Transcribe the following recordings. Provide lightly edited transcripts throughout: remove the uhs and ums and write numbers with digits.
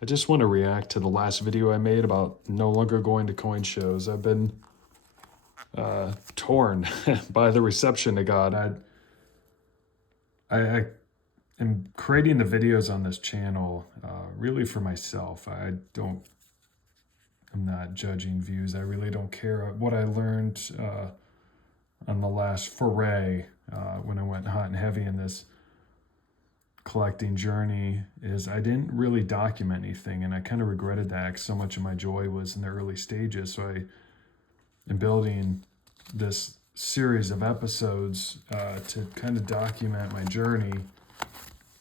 I just want to react to the last video I made about no longer going to coin shows. I've been torn by the reception I got. I am creating the videos on this channel really for myself. I'm not judging views. I really don't care. What I learned on the last foray when I went hot and heavy in this collecting journey is I didn't really document anything, and I kind of regretted that because so much of my joy was in the early stages. So I am building this series of episodes to kind of document my journey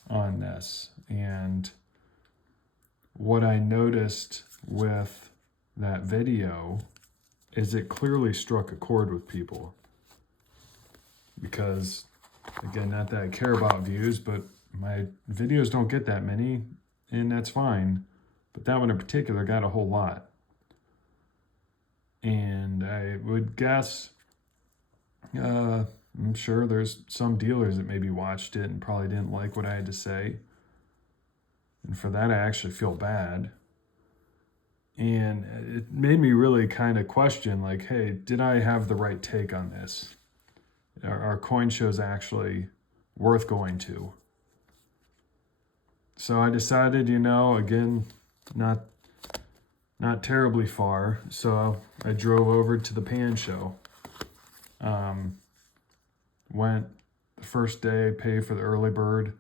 on this. And what I noticed with that video is it clearly struck a chord with people, because again, not that I care about views, but my videos don't get that many, and that's fine. But that one in particular got a whole lot. And I would guess, I'm sure there's some dealers that maybe watched it and probably didn't like what I had to say. And for that, I actually feel bad. And it made me really kind of question, like, hey, did I have the right take on this? Are coin shows actually worth going to? So I decided, again, not terribly far. So I drove over to the Pan Show. Went the first day, paid for the early bird,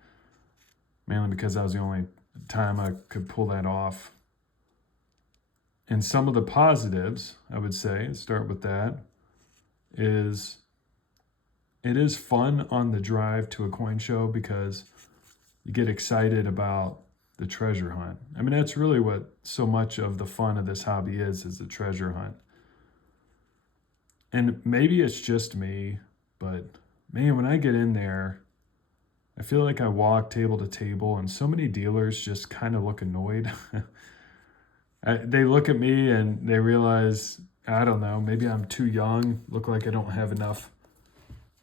mainly because that was the only time I could pull that off. And some of the positives, I would say, start with that, is it is fun on the drive to a coin show because you get excited about the treasure hunt. I mean, that's really what so much of the fun of this hobby is the treasure hunt. And maybe it's just me, but man, when I get in there, I feel like I walk table to table and so many dealers just kind of look annoyed. They look at me and they realize, I don't know, maybe I'm too young, look like I don't have enough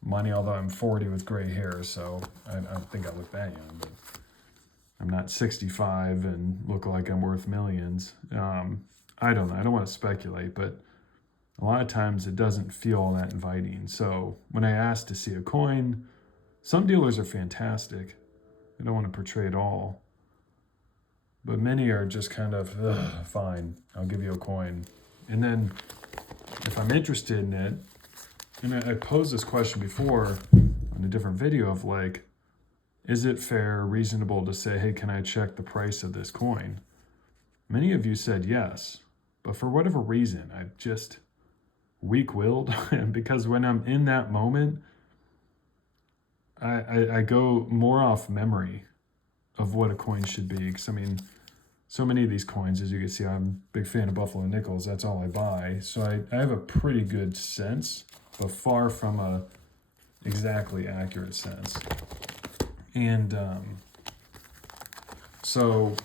money, although I'm 40 with gray hair, so I don't think I look that young, but I'm not 65 and look like I'm worth millions. I don't know. I don't want to speculate, but a lot of times it doesn't feel all that inviting. So when I ask to see a coin, some dealers are fantastic. I don't want to portray it all. But many are just kind of, fine, I'll give you a coin. And then if I'm interested in it, and I posed this question before on a different video of like, is it fair, reasonable to say, hey, can I check the price of this coin? Many of you said yes, but for whatever reason, I just weak-willed, because when I'm in that moment, I go more off memory of what a coin should be. Because I mean, so many of these coins, as you can see, I'm a big fan of Buffalo nickels. That's all I buy. So I have a pretty good sense, but far from a exactly accurate sense. And so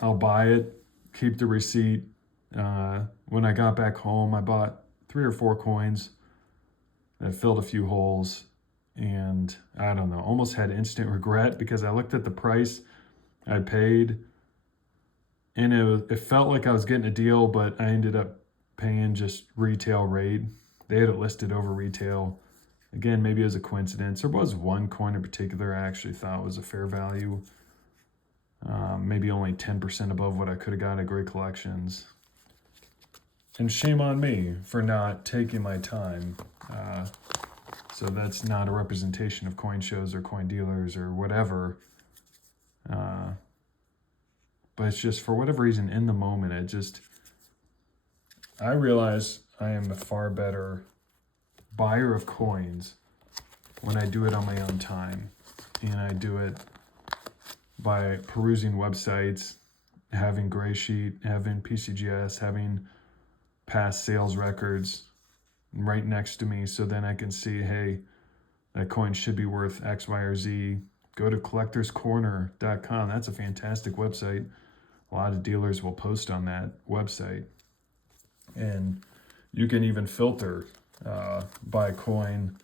I'll buy it, keep the receipt. When I got back home, I bought 3 or 4 coins. I filled a few holes, and I don't know, almost had instant regret because I looked at the price I paid, and it felt like I was getting a deal, but I ended up paying just retail rate. They had it listed over retail. Again, maybe it was a coincidence. There was one coin in particular I actually thought was a fair value. Maybe only 10% above what I could have got at Great Collections. And shame on me for not taking my time. So that's not a representation of coin shows or coin dealers or whatever. But it's just, for whatever reason, in the moment, I realize I am a far better buyer of coins when I do it on my own time. And I do it by perusing websites, having Graysheet, having PCGS, having past sales records right next to me, so then I can see, hey, that coin should be worth X, Y, or Z. Go to collectorscorner.com. That's a fantastic website. A lot of dealers will post on that website. And you can even filter by coin,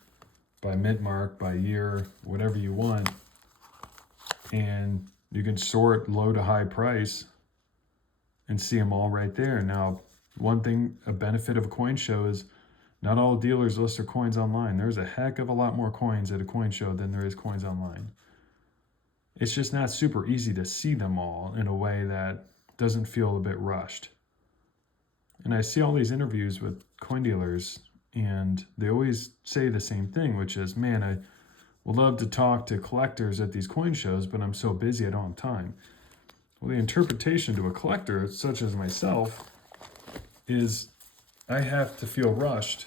by mint mark, by year, whatever you want. And You can sort low to high price and see them all right there. Now, one thing, a benefit of a coin show is not all dealers list their coins online. There's a heck of a lot more coins at a coin show than there is coins online. It's just not super easy to see them all in a way that doesn't feel a bit rushed. And I see all these interviews with coin dealers, and they always say the same thing, which is, man, I would love to talk to collectors at these coin shows, but I'm so busy I don't have time. Well, the interpretation to a collector, such as myself, is I have to feel rushed.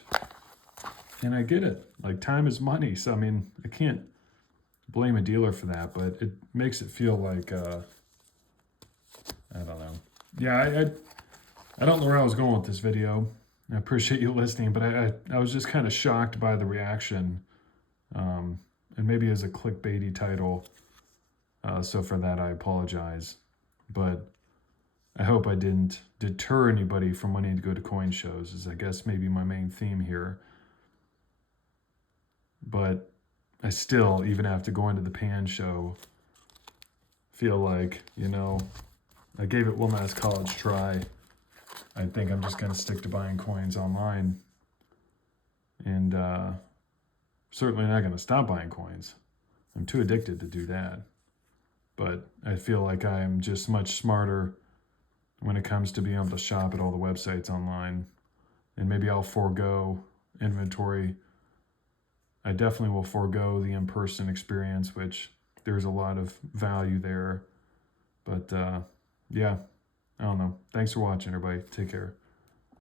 And I get it. Like, time is money. So, I mean, I can't blame a dealer for that, but it makes it feel like, I don't know. Yeah, I don't know where I was going with this video. I appreciate you listening, but I was just kind of shocked by the reaction. And maybe as a clickbaity title. So for that, I apologize. But I hope I didn't deter anybody from wanting to go to coin shows, is I guess maybe my main theme here. But I still, even after going to the Pan show, feel like, I gave it one last college try. I think I'm just going to stick to buying coins online. And certainly not going to stop buying coins. I'm too addicted to do that. But I feel like I'm just much smarter when it comes to being able to shop at all the websites online. And maybe I'll forego inventory. I definitely will forego the in-person experience, which there's a lot of value there. But yeah, I don't know. Thanks for watching, everybody. Take care.